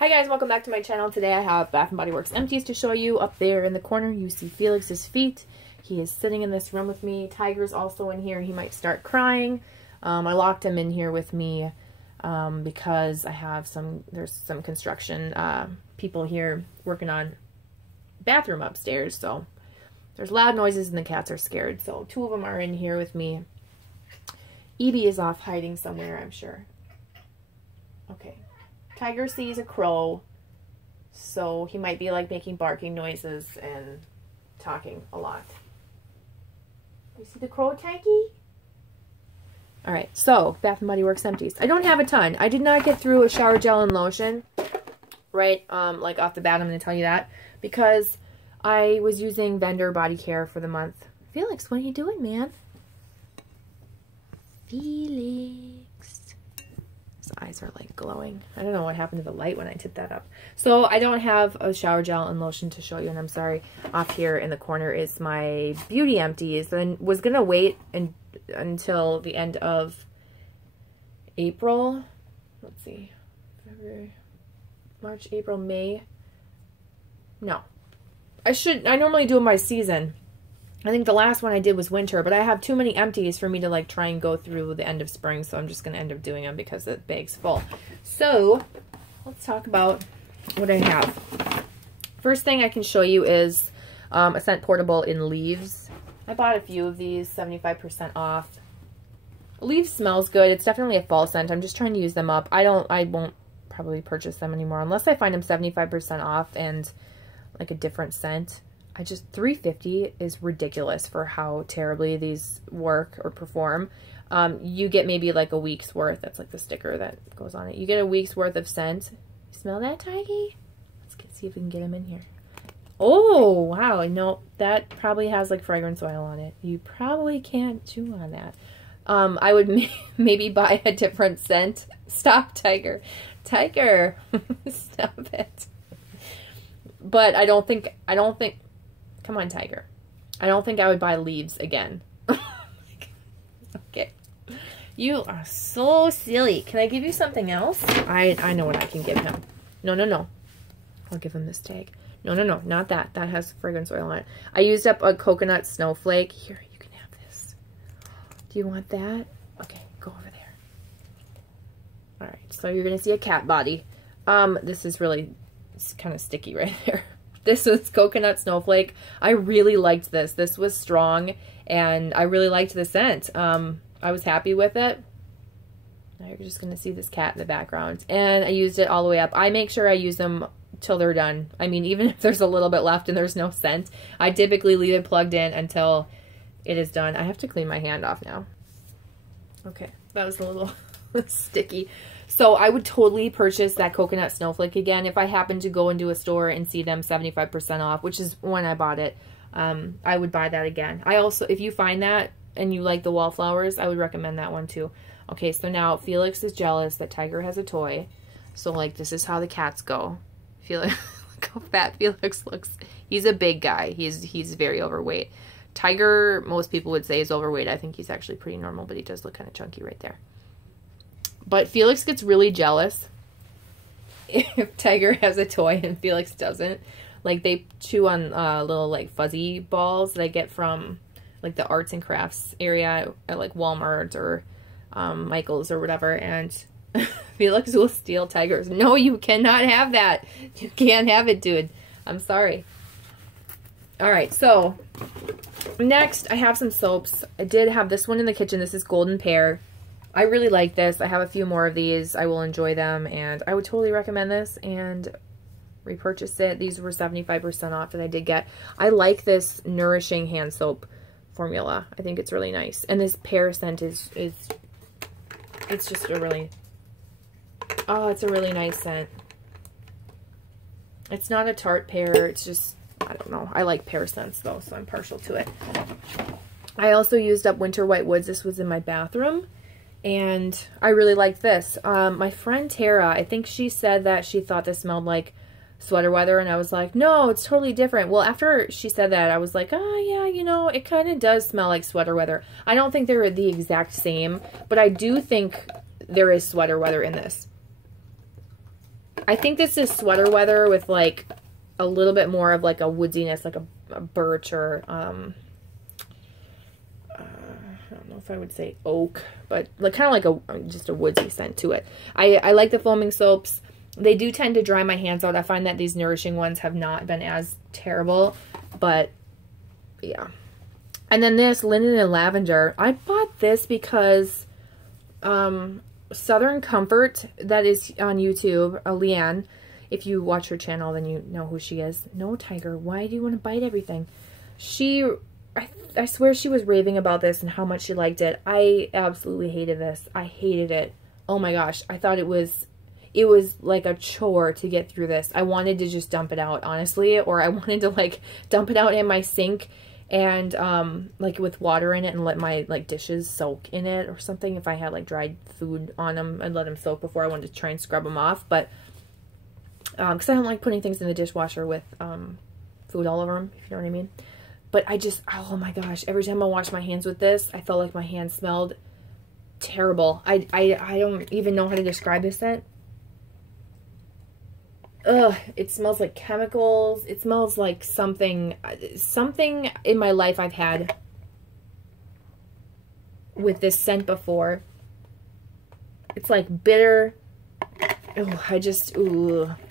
Hi guys, welcome back to my channel. Today I have Bath & Body Works Empties to show you. Up there in the corner you see Felix's feet. He is sitting in this room with me. Tiger's also in here. He might start crying. I locked him in here with me because I have there's some construction people here working on bathroom upstairs, so there's loud noises and the cats are scared. So two of them are in here with me. Evie is off hiding somewhere, I'm sure. Okay. Tiger sees a crow, so he might be like making barking noises and talking a lot. You see the crow, Tiger? Alright, so Bath & Body Works Empties. I don't have a ton. I did not get through a shower gel and lotion, right, like off the bat, I'm going to tell you that, because I was using vendor body care for the month. Felix, what are you doing, man? Felix. His eyes are like glowing. I don't know what happened to the light when I tipped that up. So I don't have a shower gel and lotion to show you, and I'm sorry. Off here in the corner is my beauty empties. And was gonna wait until the end of April. Let's see, February, March, April, May. No, I normally do them by season. I think the last one I did was winter, but I have too many empties for me to like try and go through the end of spring, so I'm just going to end up doing them because the bag's full. So let's talk about what I have. First thing I can show you is a scent portable in Leaves. I bought a few of these, 75% off. Leaves smells good. It's definitely a fall scent. I'm just trying to use them up. I won't probably purchase them anymore unless I find them 75% off and like a different scent. $3.50 is ridiculous for how terribly these work or perform. You get maybe like a week's worth. That's like the sticker that goes on it. You get a week's worth of scent. Smell that, Tiggy? Let's see if we can get him in here. Oh, wow. No, that probably has like fragrance oil on it. You probably can't chew on that. I would maybe buy a different scent. Stop, Tiger. Tiger, stop it. But I don't think, come on, Tiger. I don't think I would buy Leaves again. Okay. You are so silly. Can I give you something else? I know what I can give him. No. I'll give him this tag. No, not that. That has fragrance oil on it. I used up a coconut snowflake. Here, you can have this. Do you want that? Okay, go over there. Alright, so you're going to see a cat body. This is really, it's kind of sticky right there. This was coconut snowflake. I really liked this. This was strong, and I really liked the scent. I was happy with it. Now you're just going to see this cat in the background. And I used it all the way up. I make sure I use them till they're done. I mean, even if there's a little bit left and there's no scent, I typically leave it plugged in until it is done. I have to clean my hand off now. Okay, that was a little sticky. So I would totally purchase that coconut snowflake again if I happen to go into a store and see them 75% off, which is when I bought it. I would buy that again. I also, if you find that and you like the wallflowers, I would recommend that one too. Okay, so now Felix is jealous that Tiger has a toy. So like this is how the cats go. Felix, look how fat Felix looks. He's a big guy. He's very overweight. Tiger, most people would say is overweight. I think he's actually pretty normal, but he does look kind of chunky right there. But Felix gets really jealous if Tiger has a toy and Felix doesn't. Like, they chew on little, like, fuzzy balls that I get from, like, the arts and crafts area at, like, Walmart or Michael's or whatever. And Felix will steal Tiger's. No, you cannot have that. You can't have it, dude. I'm sorry. Alright, so next I have some soaps. I did have this one in the kitchen. This is Golden Pear. I really like this. I have a few more of these. I will enjoy them, and I would totally recommend this and repurchase it. These were 75% off that I did get. I like this nourishing hand soap formula. I think it's really nice. And this pear scent it's just a really, oh, it's a really nice scent. It's not a tart pear. It's just, I don't know. I like pear scents though, so I'm partial to it. I also used up Winter White Woods. This was in my bathroom. And I really liked this. My friend Tara, I think she said that she thought this smelled like sweater weather, and I was like, no, it's totally different. Well, after she said that, I was like, oh yeah, you know, it kind of does smell like sweater weather. I don't think they're the exact same, but I do think there is sweater weather in this. I think this is sweater weather with like a little bit more of like a woodiness, like a birch or I don't know if I would say oak, but like kind of like just a woodsy scent to it. I like the foaming soaps. They do tend to dry my hands out. I find that these nourishing ones have not been as terrible, but yeah. And then this linen and lavender. I bought this because Southern Comfort, that is on YouTube, Leanne. If you watch her channel, then you know who she is. No, Tiger, why do you want to bite everything? I swear she was raving about this and how much she liked it. I absolutely hated this. I hated it. Oh my gosh. I thought it was like a chore to get through this. I wanted to just dump it out, honestly, or I wanted to like dump it out in my sink and like with water in it and let my like dishes soak in it or something. If I had like dried food on them, I'd let them soak before I wanted to try and scrub them off. But because I don't like putting things in the dishwasher with food all over them, if you know what I mean. But I just, oh my gosh, every time I wash my hands with this, I felt like my hands smelled terrible. I don't even know how to describe this scent. Ugh, it smells like chemicals. It smells like something in my life I've had with this scent before. It's like bitter. Oh,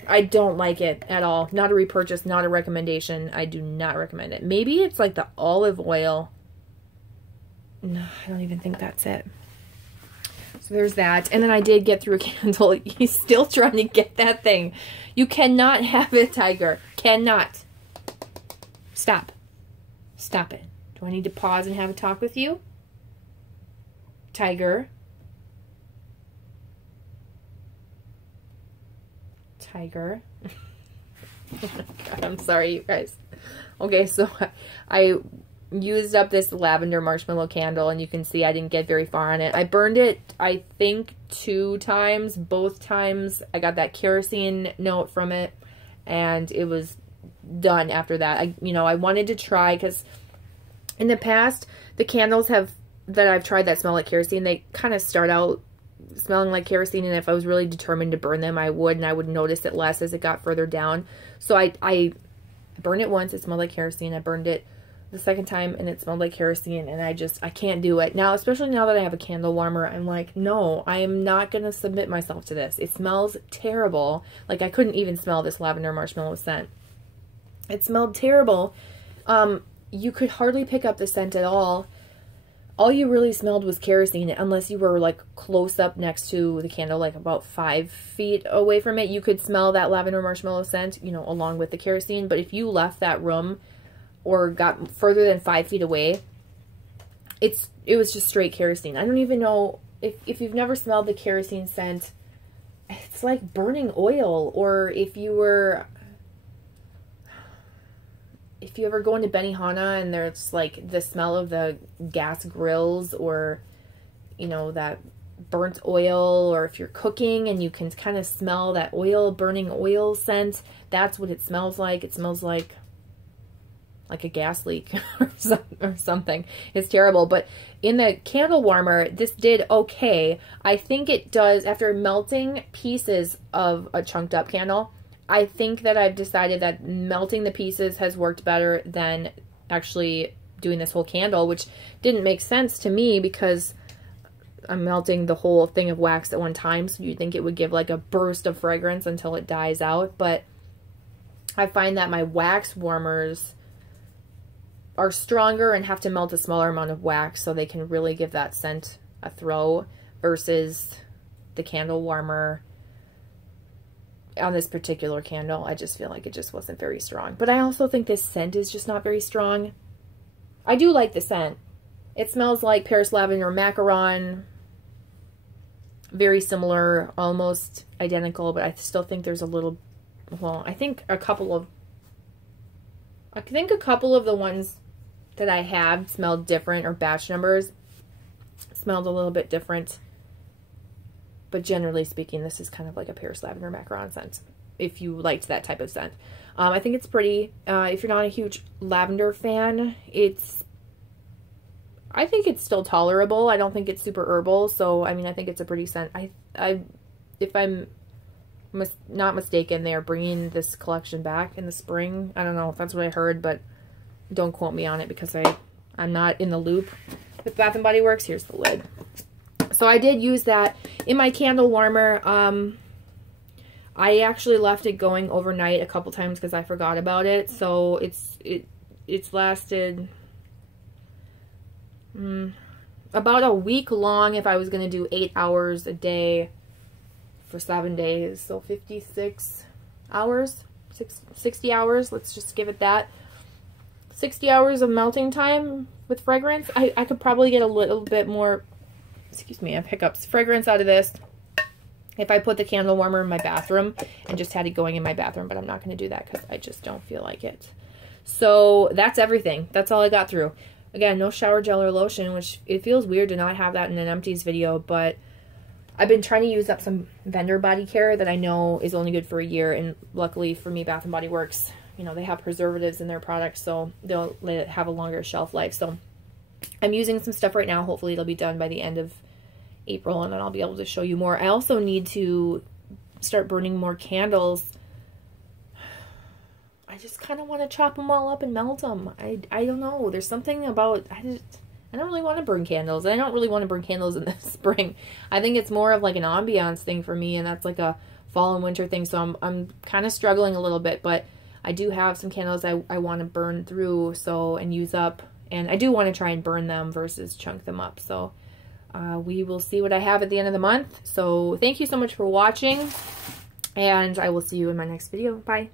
I don't like it at all. Not a repurchase, not a recommendation. I do not recommend it. Maybe it's like the olive oil. No, I don't even think that's it. So there's that. And then I did get through a candle. He's still trying to get that thing. You cannot have it, Tiger. Cannot. Stop. Stop it. Do I need to pause and have a talk with you? Tiger. Tiger. God, I'm sorry, you guys. Okay, so I used up this lavender marshmallow candle, and you can see I didn't get very far on it. I burned it, I think, 2 times. Both times I got that kerosene note from it, and it was done after that. I wanted to try, because in the past, the candles that I've tried that smell like kerosene, they kind of start out smelling like kerosene, and if I was really determined to burn them, I would, and I would notice it less as it got further down. So I burned it once, it smelled like kerosene. I burned it the second time, and it smelled like kerosene, and I can't do it. Now, especially now that I have a candle warmer, I'm like, no, I am not going to submit myself to this. It smells terrible. Like, I couldn't even smell this lavender marshmallow scent. It smelled terrible. You could hardly pick up the scent at all. All you really smelled was kerosene, unless you were like close up next to the candle, like about 5 feet away from it. You could smell that lavender marshmallow scent, along with the kerosene. But if you left that room or got further than 5 feet away, it was just straight kerosene. I don't even know if you've never smelled the kerosene scent. It's like burning oil. Or if you ever go into Benihana and there's like the smell of the gas grills, or that burnt oil, or if you're cooking and you can kind of smell that burning oil scent, that's what it smells like. It smells like a gas leak or something. It's terrible. But in the candle warmer, this did okay. I think it does, after melting pieces of a chunked up candle, I think that I've decided that melting the pieces has worked better than actually doing this whole candle, which didn't make sense to me because I'm melting the whole thing of wax at one time. So you'd think it would give like a burst of fragrance until it dies out. But I find that my wax warmers are stronger and have to melt a smaller amount of wax so they can really give that scent a throw, versus the candle warmer on this particular candle. I just feel like it just wasn't very strong. But I also think this scent is just not very strong. I do like the scent. It smells like Paris Lavender Macaron. Very similar, almost identical, but I still think there's a little, well, I think a couple of the ones that I have smelled different, or batch numbers smelled a little bit different. But generally speaking, this is kind of like a Paris Lavender Macaron scent, if you liked that type of scent. I think it's pretty. If you're not a huge lavender fan, I think it's still tolerable. I don't think it's super herbal, so I mean, I think it's a pretty scent. If I'm not mistaken, they are bringing this collection back in the spring. I don't know if that's what I heard, but don't quote me on it because I'm not in the loop with Bath & Body Works. Here's the lid. So I did use that in my candle warmer. I actually left it going overnight a couple times because I forgot about it. So it's lasted about a week long if I was going to do 8 hours a day for 7 days. So 56 hours, 60 hours. Let's just give it that. 60 hours of melting time with fragrance. I could probably get a little bit more, excuse me, I have hiccups, fragrance out of this if I put the candle warmer in my bathroom and just had it going in my bathroom, but I'm not going to do that because I just don't feel like it. So that's everything. That's all I got through. Again, no shower gel or lotion, which it feels weird to not have that in an Empties video, but I've been trying to use up some vendor body care that I know is only good for a year, and luckily for me, Bath & Body Works, you know, they have preservatives in their products, so they'll let it have a longer shelf life. So I'm using some stuff right now. Hopefully it'll be done by the end of April, and then I'll be able to show you more. I also need to start burning more candles. I just kind of want to chop them all up and melt them. I don't know. There's something about, I don't really want to burn candles. I don't really want to burn candles in the spring. I think it's more of like an ambiance thing for me, and that's like a fall and winter thing. So I'm kind of struggling a little bit, but I do have some candles I want to burn through and use up, and I do want to try and burn them versus chunk them up. So we will see what I have at the end of the month. So thank you so much for watching, and I will see you in my next video. Bye.